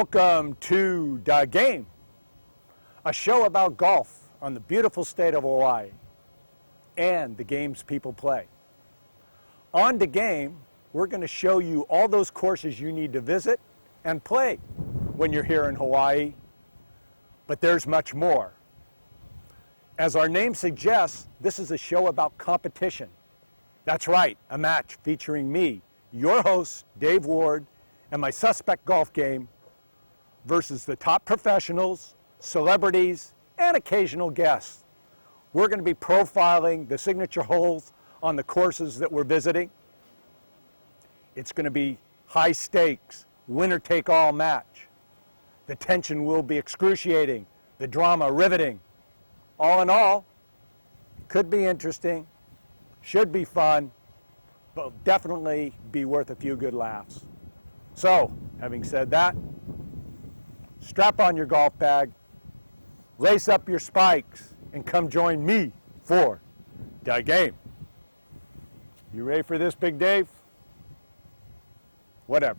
Welcome to DaGame, a show about golf on the beautiful state of Hawaii and the games people play. On DaGame, we're going to show you all those courses you need to visit and play when you're here in Hawaii, but there's much more. As our name suggests, this is a show about competition. That's right, a match featuring me, your host, Dave Ward, and my suspect golf game versus the top professionals, celebrities, and occasional guests. We're going to be profiling the signature holes on the courses that we're visiting. It's going to be high stakes, winner-take-all match. The tension will be excruciating, the drama riveting. All in all, could be interesting, should be fun, but definitely be worth a few good laughs. So, having said that, strap on your golf bag, lace up your spikes, and come join me for DaGame. You ready for this, Big Dave? Whatever.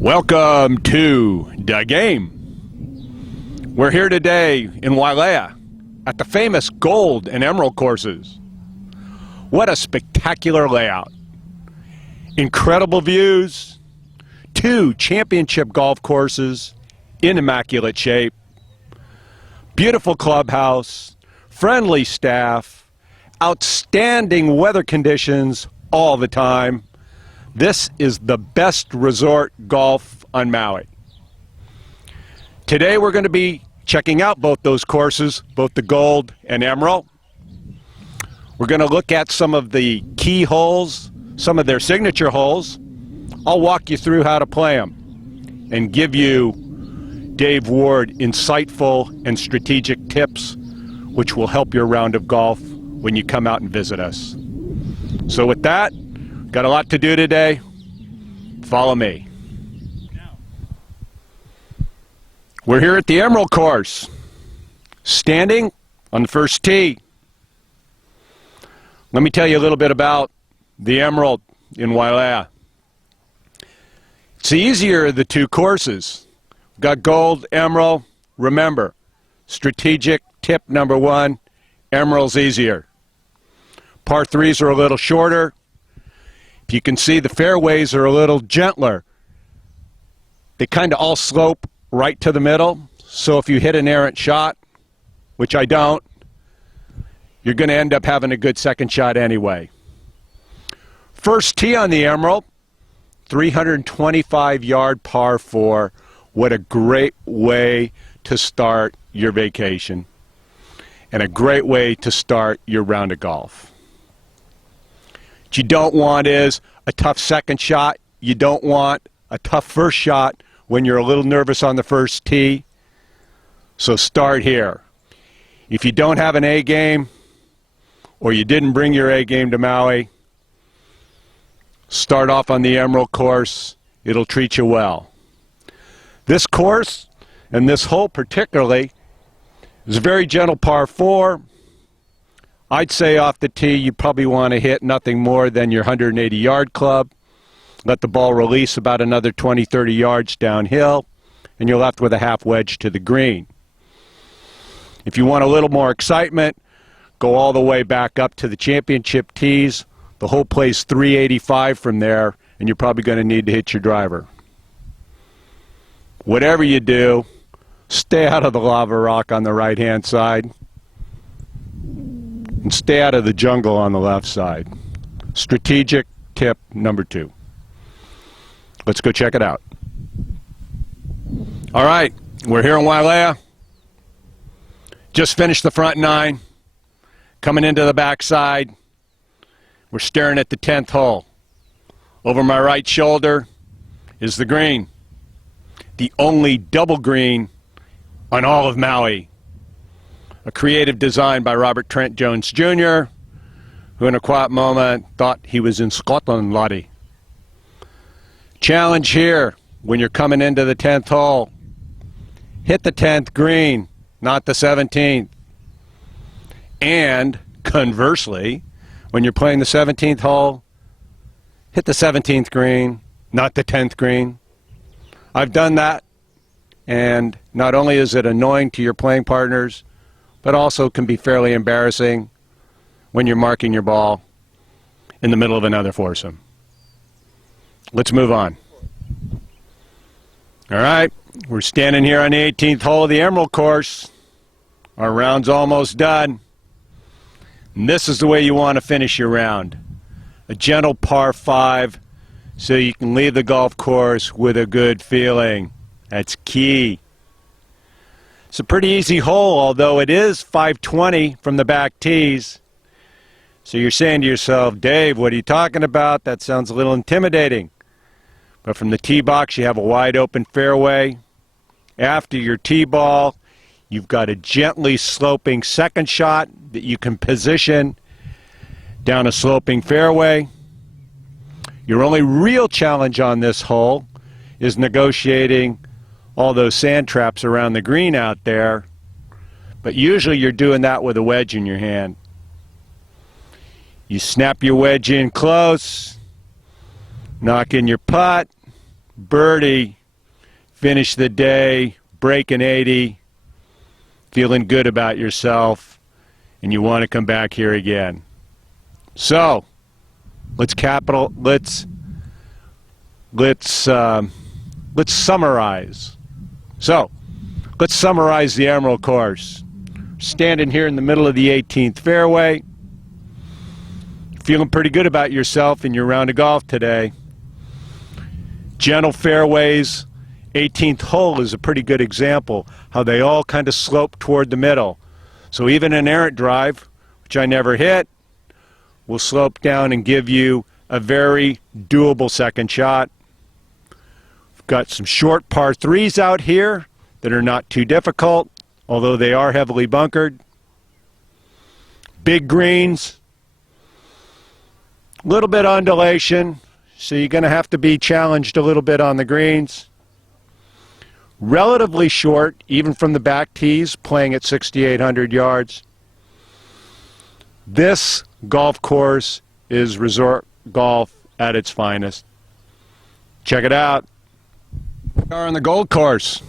Welcome to DaGame. We're here today in Wailea at the famous gold and emerald courses. What a spectacular layout. Incredible views, 2 championship golf courses in immaculate shape, beautiful clubhouse, friendly staff, outstanding weather conditions all the time. This is the best resort golf on Maui. Today we're going to be checking out both those courses, both the Gold and Emerald. We're going to look at some of the key holes, some of their signature holes. I'll walk you through how to play them and give you, Dave Ward, insightful and strategic tips which will help your round of golf when you come out and visit us. So with that, got a lot to do today. Follow me. We're here at the Emerald course, standing on the first tee. Let me tell you a little bit about the Emerald in Wailea. It's the easier of the 2 courses. We've got Gold, Emerald. Remember, strategic tip number 1, Emerald's easier. Par 3s are a little shorter. If you can see, the fairways are a little gentler. They kind of all slope right to the middle. So if you hit an errant shot, which I don't, you're going to end up having a good second shot anyway. First tee on the Emerald, 325-yard par 4. What a great way to start your vacation and a great way to start your round of golf. What you don't want is a tough second shot. You don't want a tough first shot when you're a little nervous on the first tee. So start here. If you don't have an A game or you didn't bring your A game to Maui, start off on the Emerald course. It'll treat you well. This course, and this hole particularly, is a very gentle par 4. I'd say off the tee you probably want to hit nothing more than your 180-yard club. Let the ball release about another 20, 30 yards downhill, and you're left with a half wedge to the green. If you want a little more excitement, go all the way back up to the championship tees. The hole plays 385 from there, and you're probably going to need to hit your driver. Whatever you do, stay out of the lava rock on the right-hand side. And stay out of the jungle on the left side. Strategic tip number 2. Let's go check it out. All right, we're here in Wailea. Just finished the front nine. Coming into the backside. We're staring at the 10th hole. Over my right shoulder is the green. The only double green on all of Maui. A creative design by Robert Trent Jones Jr., who in a quiet moment thought he was in Scotland, laddie. Challenge here when you're coming into the 10th hole. Hit the 10th green, not the 17th. And conversely, when you're playing the 17th hole, hit the 17th green, not the 10th green. I've done that, and not only is it annoying to your playing partners, but also can be fairly embarrassing when you're marking your ball in the middle of another foursome. Let's move on. All right, we're standing here on the 18th hole of the Emerald course. Our round's almost done. And this is the way you want to finish your round. A gentle par 5 so you can leave the golf course with a good feeling. That's key. It's a pretty easy hole, although it is 520 from the back tees. So you're saying to yourself, Dave, what are you talking about? That sounds a little intimidating. But from the tee box, you have a wide open fairway. After your tee ball, you've got a gently sloping second shot that you can position down a sloping fairway. Your only real challenge on this hole is negotiating all those sand traps around the green out there. But usually you're doing that with a wedge in your hand. You snap your wedge in close, knock in your putt, birdie, finish the day, break an 80, feeling good about yourself, and you want to come back here again. So, let's summarize. So, let's summarize the Emerald course. Standing here in the middle of the 18th fairway, feeling pretty good about yourself in your round of golf today. Gentle fairways. 18th hole is a pretty good example how they all kind of slope toward the middle. So even an errant drive, which I never hit, will slope down and give you a very doable second shot. We've got some short par 3s out here that are not too difficult, although they are heavily bunkered. Big greens, a little bit undulation, so you're going to have to be challenged a little bit on the greens. Relatively short, even from the back tees, playing at 6,800 yards. This golf course is resort golf at its finest. Check it out. We are on the Gold Course.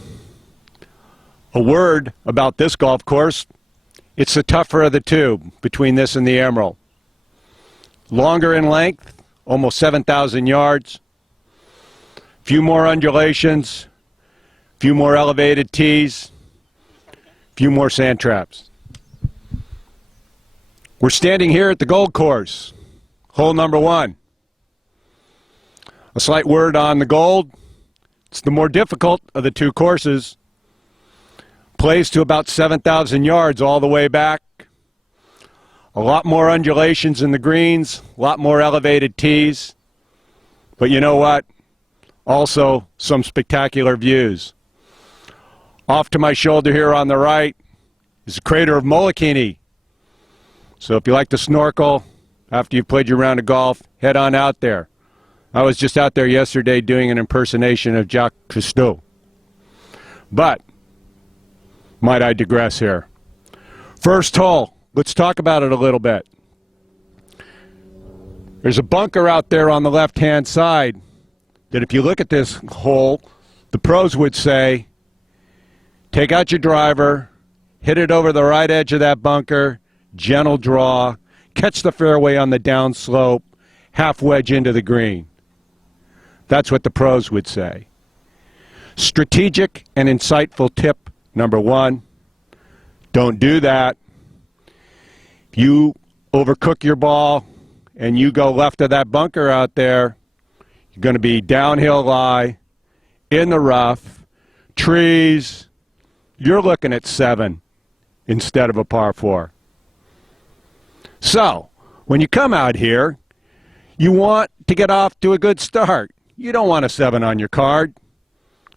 A word about this golf course, it's the tougher of the two between this and the Emerald. Longer in length, almost 7,000 yards. Few more undulations, few more elevated tees, few more sand traps. We're standing here at the Gold Course, hole number 1. A slight word on the Gold. It's the more difficult of the two courses. Plays to about 7,000 yards all the way back. A lot more undulations in the greens, a lot more elevated tees. But you know what? Also some spectacular views. Off to my shoulder here on the right is the crater of Molokini. So if you like to snorkel after you've played your round of golf, head on out there. I was just out there yesterday doing an impersonation of Jacques Cousteau. But, might I digress here. First hole, let's talk about it a little bit. There's a bunker out there on the left-hand side that if you look at this hole, the pros would say, take out your driver, hit it over the right edge of that bunker, gentle draw, catch the fairway on the downslope, half wedge into the green. That's what the pros would say. Strategic and insightful tip number 1, don't do that. If you overcook your ball and you go left of that bunker out there, you're going to be downhill lie, in the rough, trees, you're looking at 7 instead of a par 4. So, when you come out here, you want to get off to a good start. You don't want a 7 on your card.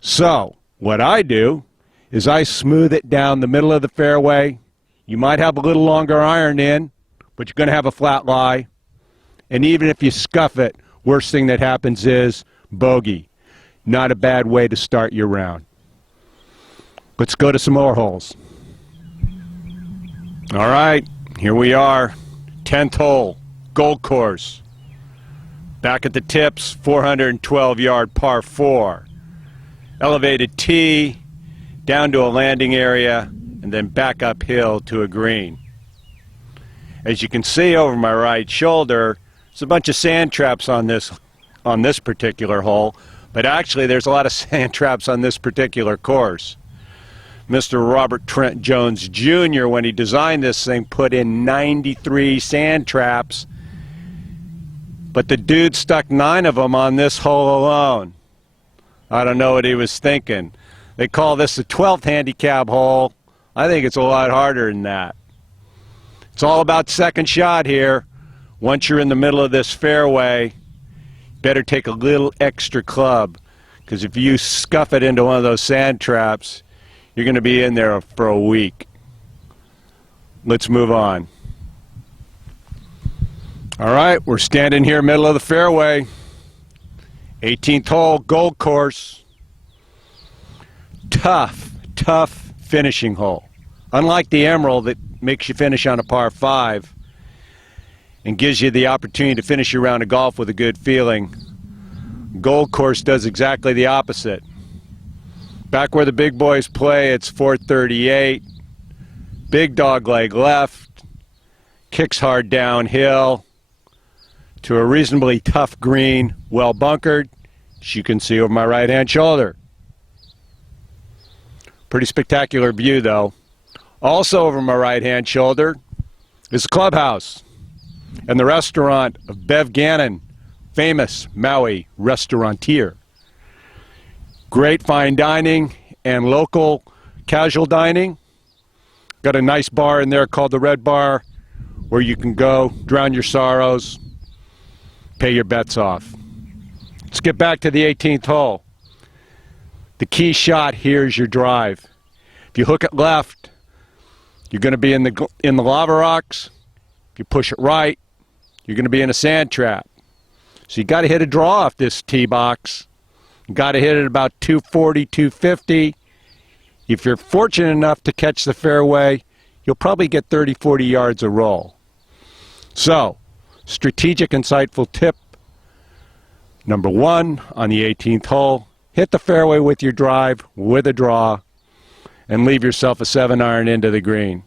So, what I do is I smooth it down the middle of the fairway. You might have a little longer iron in, but you're going to have a flat lie. And even if you scuff it, worst thing that happens is bogey. Not a bad way to start your round. Let's go to some more holes. All right, here we are. 10th hole, Gold Course. Back at the tips, 412-yard par 4. Elevated tee, down to a landing area, and then back uphill to a green. As you can see over my right shoulder, there's a bunch of sand traps on this particular hole, but actually there's a lot of sand traps on this particular course. Mr. Robert Trent Jones Jr., when he designed this thing, put in 93 sand traps, but the dude stuck 9 of them on this hole alone. I don't know what he was thinking. They call this the 12th handicap hole. I think it's a lot harder than that. It's all about second shot here. Once you're in the middle of this fairway, better take a little extra club, because if you scuff it into one of those sand traps, you're going to be in there for a week. Let's move on. All right, we're standing here middle of the fairway. 18th hole, Gold Course. Tough finishing hole. Unlike the Emerald that makes you finish on a par 5 and gives you the opportunity to finish your round of golf with a good feeling, Gold Course does exactly the opposite. Back where the big boys play, it's 438. Big dog leg left. Kicks hard downhill to a reasonably tough green, well bunkered, as you can see over my right-hand shoulder. Pretty spectacular view, though. Also over my right-hand shoulder is the clubhouse and the restaurant of Bev Gannon, famous Maui restaurateur. Great fine dining and local casual dining. Got a nice bar in there called the Red Bar where you can go, drown your sorrows, pay your bets off. Let's get back to the 18th hole. The key shot here is your drive. If you hook it left, you're going to be in the lava rocks. If you push it right, you're going to be in a sand trap. So you got to hit a draw off this tee box. You got to hit it about 240, 250. If you're fortunate enough to catch the fairway, you'll probably get 30, 40 yards a roll. So, strategic, insightful tip number 1 on the 18th hole: hit the fairway with your drive, with a draw, and leave yourself a 7-iron into the green.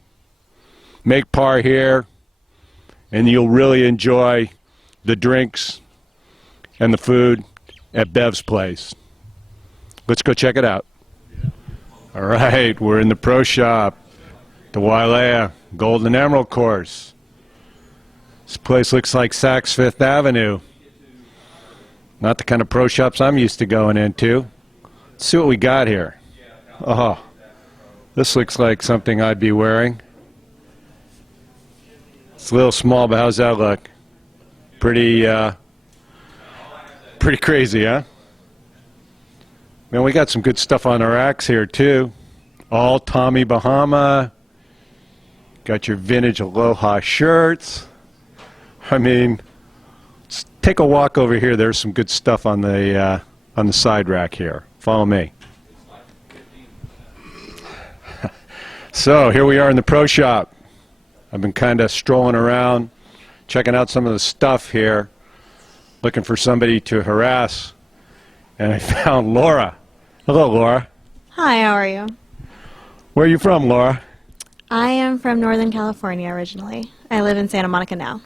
Make par here, and you'll really enjoy the drinks and the food at Bev's place. Let's go check it out. All right, we're in the pro shop, the Wailea Gold and Emerald course. This place looks like Saks Fifth Avenue. Not the kind of pro shops I'm used to going into. Let's see what we got here. Oh, this looks like something I'd be wearing. It's a little small, but how's that look? Pretty crazy, huh? Man, we got some good stuff on our racks here, too. All Tommy Bahama. Got your vintage Aloha shirts. I mean, let's take a walk over here. There's some good stuff on the side rack here. Follow me. So here we are in the pro shop. I've been kind of strolling around, checking out some of the stuff here, looking for somebody to harass, and I found Laura. Hello, Laura. Hi, how are you? Where are you from, Laura? I am from Northern California originally. I live in Santa Monica now.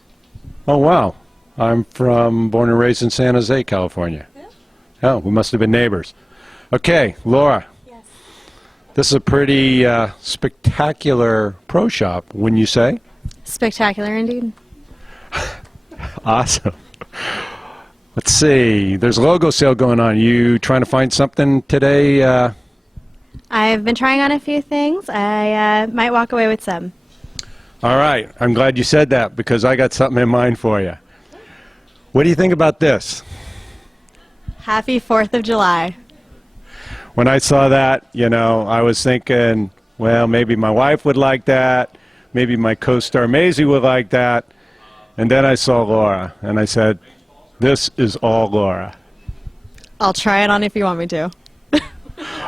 Oh, wow. I'm born and raised in San Jose, California. Yeah. Oh, we must have been neighbors. Okay, Laura. Yes. This is a pretty spectacular pro shop, wouldn't you say? Spectacular indeed. Awesome. Let's see. There's a logo sale going on. You trying to find something today I've been trying on a few things. I might walk away with some. All right. I'm glad you said that because I got something in mind for you. What do you think about this? Happy 4th of July. When I saw that, you know, I was thinking, well, maybe my wife would like that. Maybe my co-star Maisie would like that. And then I saw Laura, and I said, this is all Laura. I'll try it on if you want me to.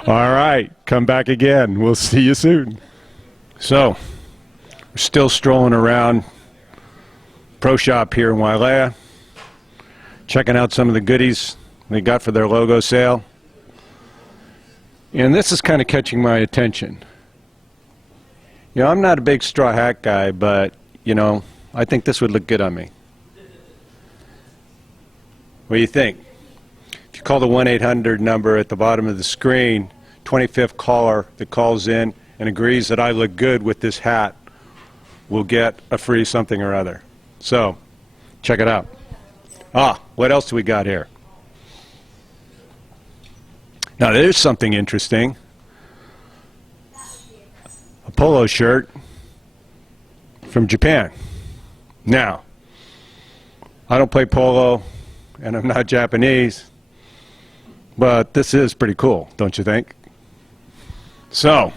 All right. Come back again. We'll see you soon. So, we're still strolling around Pro Shop here in Wailea, checking out some of the goodies they got for their logo sale. And this is kind of catching my attention. You know, I'm not a big straw hat guy, but, you know, I think this would look good on me. What do you think? If you call the 1-800 number at the bottom of the screen, 25th caller that calls in and agrees that I look good with this hat will get a free something or other. So, check it out. What else do we got here? Now, there's something interesting. A polo shirt from Japan. Now, I don't play polo, and I'm not Japanese, but this is pretty cool, don't you think? So,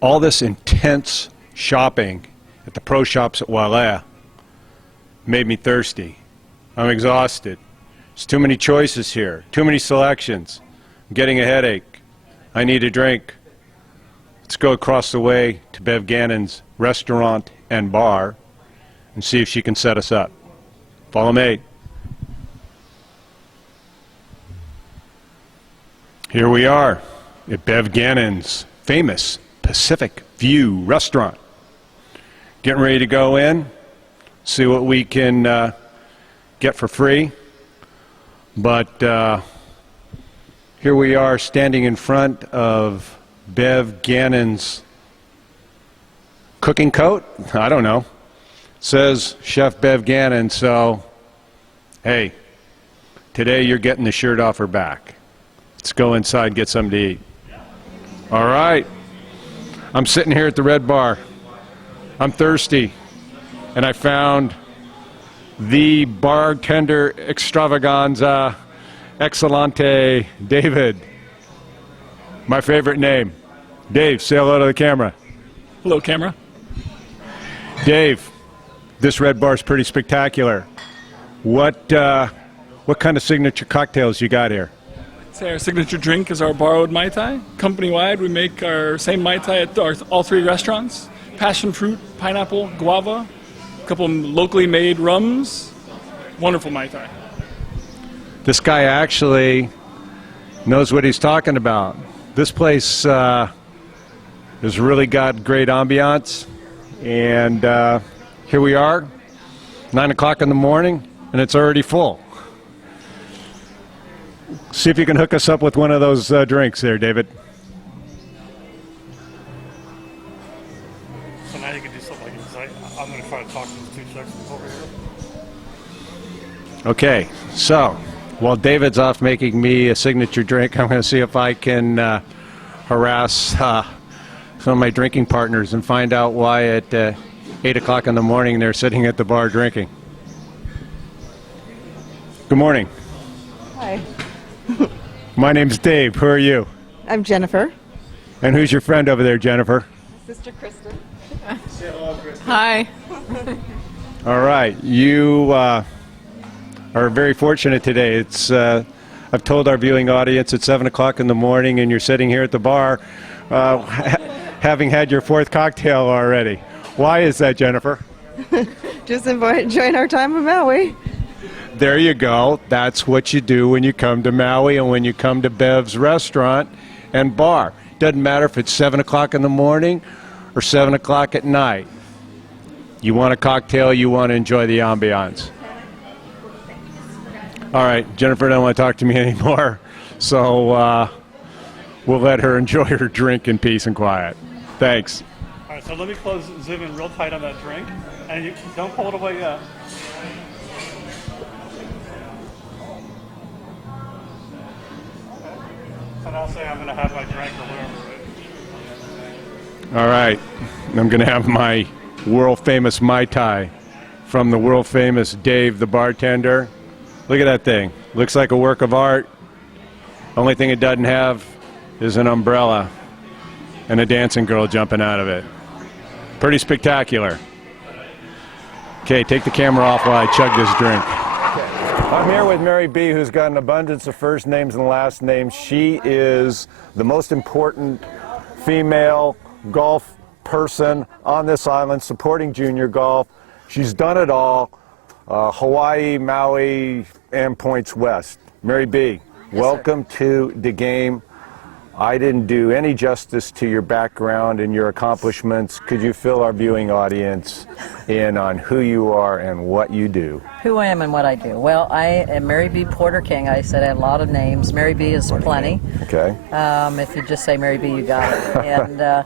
all this intense shopping at the pro shops at Wailea made me thirsty. I'm exhausted. There's too many choices here, too many selections. I'm getting a headache. I need a drink. Let's go across the way to Bev Gannon's restaurant and bar and see if she can set us up. Follow me. Here we are at Bev Gannon's famous Pacific View restaurant. Getting ready to go in, see what we can get for free. But here we are standing in front of Bev Gannon's cooking coat. I don't know. It says Chef Bev Gannon, so hey, today you're getting the shirt off her back. Let's go inside and get something to eat. All right. I'm sitting here at the Red Bar. I'm thirsty, and I found the bartender extravaganza excellente, David. My favorite name. Dave, say hello to the camera. Hello, camera. Dave, this Red Bar's pretty spectacular. What kind of signature cocktails you got here? So our signature drink is our borrowed Mai Tai. Company-wide, we make our same Mai Tai at all three restaurants. Passion fruit, pineapple, guava, a couple locally made rums. Wonderful Mai Tai. This guy actually knows what he's talking about. This place has really got great ambiance. And here we are, 9 o'clock in the morning, and it's already full. See if you can hook us up with one of those drinks there, David. So now you can do something like this. I'm going to try to talk to the two chicks over here. Okay, so while David's off making me a signature drink, I'm going to see if I can harass some of my drinking partners and find out why at 8 o'clock in the morning they're sitting at the bar drinking. Good morning. Hi, My name's Dave. Who are you? I'm Jennifer. And who's your friend over there, Jennifer? Sister Kristen. Hi. All right. You are very fortunate today. It's I've told our viewing audience it's 7 o'clock in the morning and you're sitting here at the bar having had your fourth cocktail already. Why is that, Jennifer? Just enjoying our time in Maui. There you go. That's what you do when you come to Maui and when you come to Bev's restaurant and bar. Doesn't matter if it's 7 o'clock in the morning or 7 o'clock at night. You want a cocktail, you want to enjoy the ambiance. All right, Jennifer doesn't want to talk to me anymore, so we'll let her enjoy her drink in peace and quiet. Thanks. All right, so let me zoom in real tight on that drink, and you don't pull it away yet. So now say I'm going to have my drink or whatever, right? All right, I'm going to have my world-famous Mai Tai from the world-famous Dave the bartender. Look at that thing. Looks like a work of art. Only thing it doesn't have is an umbrella and a dancing girl jumping out of it. Pretty spectacular. Okay, take the camera off while I chug this drink. I'm here with Mary B., who's got an abundance of first names and last names. She is the most important female golf person on this island supporting junior golf. She's done it all, Hawaii, Maui, and points west. Mary B., welcome to the game. I didn't do any justice to your background and your accomplishments. Could you fill our viewing audience in on who you are and what you do? Who I am and what I do. Well, I am Mary B. Porter King. I said I had a lot of names. Mary B. is plenty. Okay. If you just say Mary B., you got it. And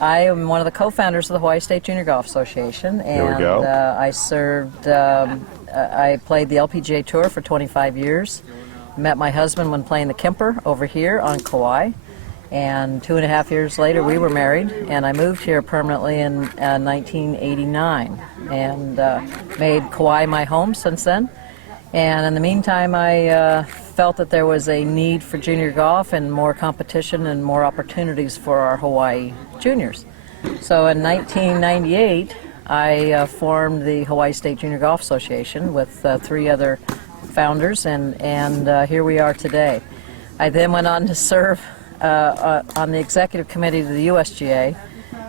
I am one of the co-founders of the Hawaii State Junior Golf Association. And There we go. I served, I played the LPGA Tour for 25 years. Met my husband when playing the Kemper over here on Kauai. And 2.5 years later, we were married, and I moved here permanently in 1989, and made Kauai my home since then. And in the meantime, I felt that there was a need for junior golf and more competition and more opportunities for our Hawaii juniors. So in 1998, I formed the Hawaii State Junior Golf Association with 3 other founders, and here we are today. I then went on to serve on the executive committee of the USGA,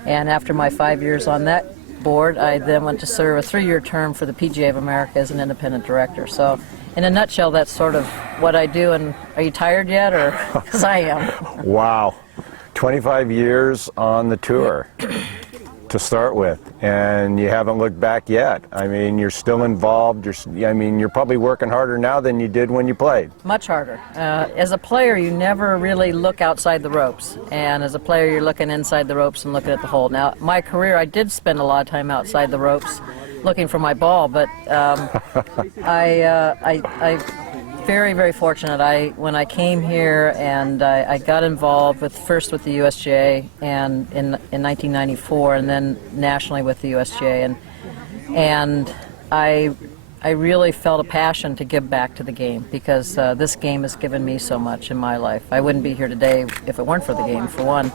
and after my 5 years on that board, I then went to serve a 3-year term for the PGA of America as an independent director. So, in a nutshell, that's sort of what I do. And are you tired yet, or? Because I am. Wow, 25 years on the tour to start with, and you haven't looked back yet. I mean, you're still involved. You're probably working harder now than you did when you played. Much harder. As a player, you never really look outside the ropes, and as a player, you're looking inside the ropes and looking at the hole. Now, my career, I did spend a lot of time outside the ropes, looking for my ball, but I very, very fortunate. When I came here and I got involved first with the USGA and in 1994, and then nationally with the USGA, and I really felt a passion to give back to the game, because this game has given me so much in my life. I wouldn't be here today if it weren't for the game, for one.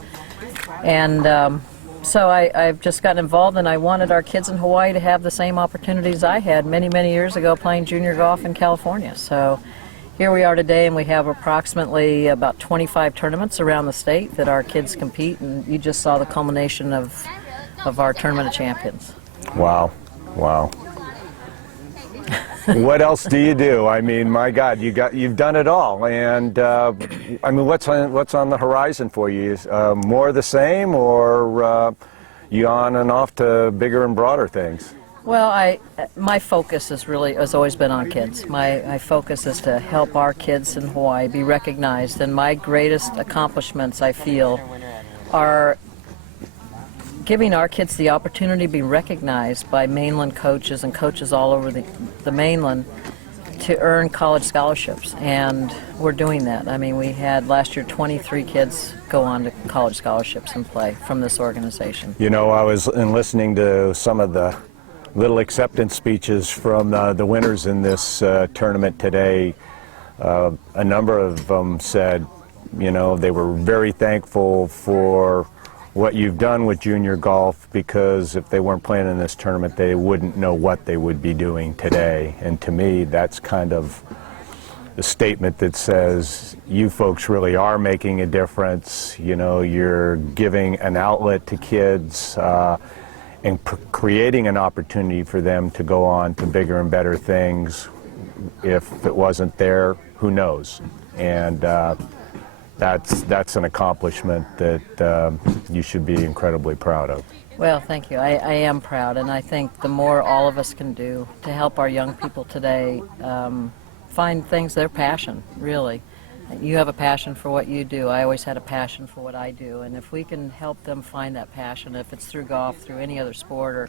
And so I've just gotten involved, and I wanted our kids in Hawaii to have the same opportunities I had many, many years ago playing junior golf in California. So here we are today, and we have approximately about 25 tournaments around the state that our kids compete, and you just saw the culmination of our Tournament of Champions. Wow, wow. What else do you do? I mean, my God, you've done it all, and I mean, what's on the horizon for you? More of the same, or you on and off to bigger and broader things? Well, my focus has always been on kids. My focus is to help our kids in Hawaii be recognized, and my greatest accomplishments, I feel, are giving our kids the opportunity to be recognized by mainland coaches and coaches all over the mainland to earn college scholarships, and we're doing that. I mean, we had last year 23 kids go on to college scholarships and play from this organization. You know, I was listening to some of the little acceptance speeches from the winners in this tournament today. A number of them said, you know, they were very thankful for what you've done with junior golf, because if they weren't playing in this tournament, they wouldn't know what they would be doing today. And to me, that's kind of the statement that says you folks really are making a difference. You know, you're giving an outlet to kids and creating an opportunity for them to go on to bigger and better things. If it wasn't there, who knows? And that's an accomplishment that you should be incredibly proud of. Well, thank you. I am proud, and I think the more all of us can do to help our young people today find things, their passion, really. You have a passion for what you do. I always had a passion for what I do, and if we can help them find that passion, if it's through golf, through any other sport, or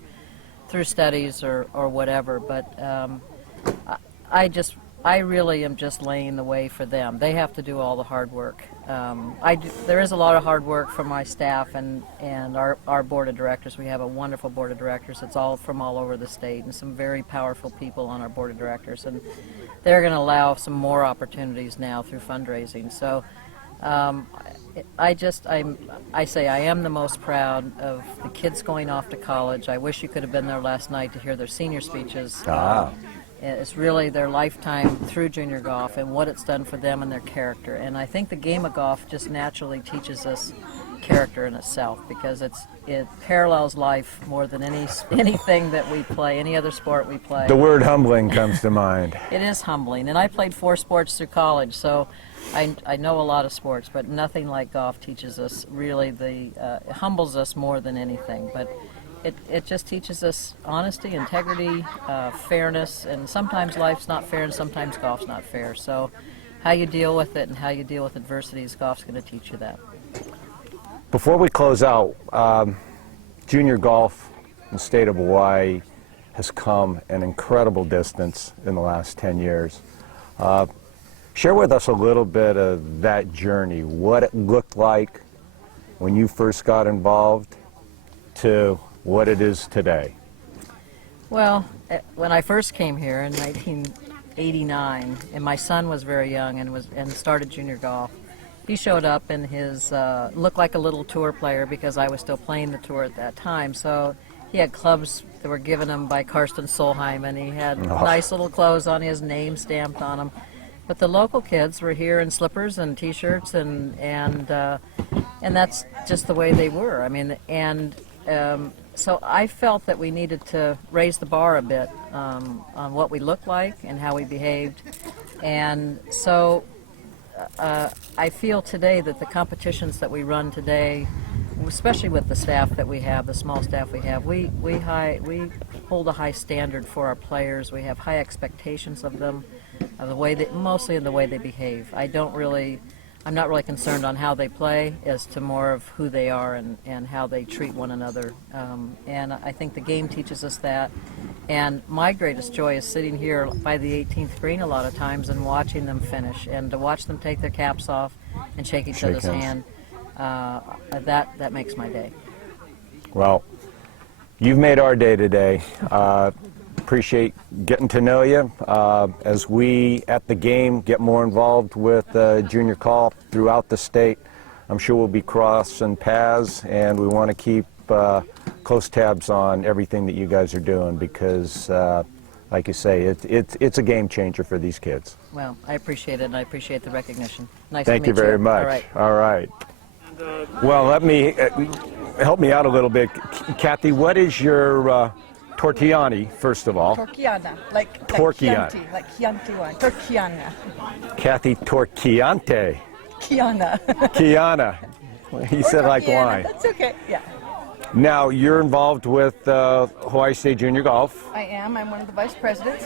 through studies or whatever, but I really am just laying the way for them. They have to do all the hard work. there is a lot of hard work from my staff and our board of directors. We have a wonderful board of directors. It's all from all over the state, and some very powerful people on our board of directors. And they're going to allow some more opportunities now through fundraising. So I say I am the most proud of the kids going off to college. I wish you could have been there last night to hear their senior speeches. It's really their lifetime through junior golf and what it's done for them and their character. And I think the game of golf just naturally teaches us character in itself, because it parallels life more than anything that we play, any other sport we play. The word humbling comes to mind. It is humbling, and I played 4 sports through college, so I know a lot of sports, but nothing like golf teaches us really it humbles us more than anything. But it just teaches us honesty, integrity, fairness, and sometimes life's not fair and sometimes golf's not fair. So how you deal with it and how you deal with adversities, golf's going to teach you that. Before we close out, junior golf in the state of Hawaii has come an incredible distance in the last 10 years. Share with us a little bit of that journey, what it looked like when you first got involved to what it is today. Well, when I first came here in 1989, and my son was very young and started junior golf, he showed up and his looked like a little tour player, because I was still playing the tour at that time. So he had clubs that were given him by Karsten Solheim, and he had nice little clothes on, his name stamped on them. But the local kids were here in slippers and T-shirts, and that's just the way they were. I mean, so I felt that we needed to raise the bar a bit on what we looked like and how we behaved. And so I feel today that the competitions that we run today, especially with the staff that we have, the small staff we have, we hold a high standard for our players. We have high expectations of them, mostly in the way they behave. I'm not really concerned on how they play as to more of who they are and how they treat one another. And I think the game teaches us that. And my greatest joy is sitting here by the 18th green a lot of times and watching them finish, and to watch them take their caps off and shake each other's hand. That makes my day. Well, you've made our day today. Appreciate getting to know you. As we at the game get more involved with junior golf throughout the state, I'm sure we'll be crossing paths, and we want to keep close tabs on everything that you guys are doing, because like you say, it's a game changer for these kids. Well, I appreciate it, and I appreciate the recognition. Nice Thank to meet you very much. All right. All right. Well, let me help me out a little bit. Kathy, what is your tortiani, first of all? Torquiana, like Torquiana. like Chianti wine. Torquiana. Kathy Torquiante. Kiana. Kiana. He said like wine. That's okay. Yeah. Now, you're involved with Hawaii State Junior Golf I am. I'm one of the vice presidents.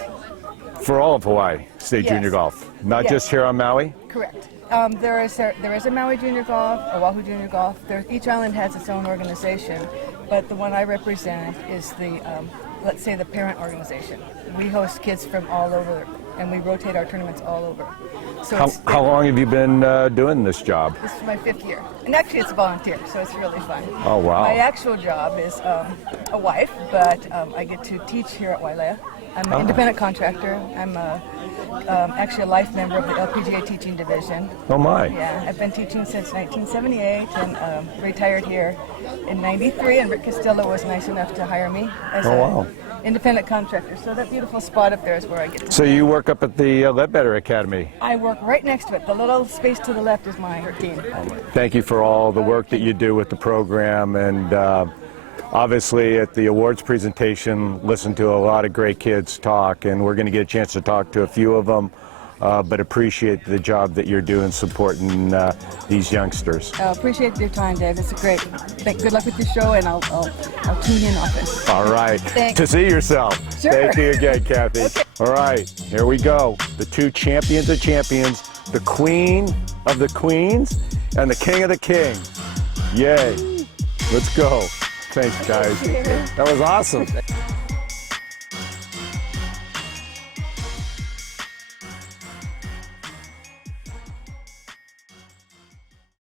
for all of Hawaii State Junior Golf, not just here on Maui? Correct. There is a Maui Junior Golf, Oahu Junior Golf. Each island has its own organization, but the one I represent is the, let's say, the parent organization. We host kids from all over, and we rotate our tournaments all over. So How long have you been doing this job? This is my 5th year, and actually it's volunteer, so it's really fun. Oh, wow. My actual job is a wife, but I get to teach here at Wailea. I'm an independent contractor. I'm actually a life member of the LPGA teaching division. Oh, my. Yeah, I've been teaching since 1978 and retired here in '93, and Rick Costello was nice enough to hire me as an independent contractor. So that beautiful spot up there is where I get to. So you work up at the Ledbetter Academy? I work right next to it. The little space to the left is my team. Thank you for all the work that you do with the program, and obviously at the awards presentation, listen to a lot of great kids talk, and we're going to get a chance to talk to a few of them, but appreciate the job that you're doing supporting these youngsters. Appreciate your time, Dave. It's great. Good luck with your show, and I'll tune in often. All right. Thanks. To see yourself. Sure. Thank you again, Kathy. Okay. All right. Here we go. The two champions of champions, the queen of the queens, and the king of the kings. Yay. Let's go. Thanks, guys. That was awesome.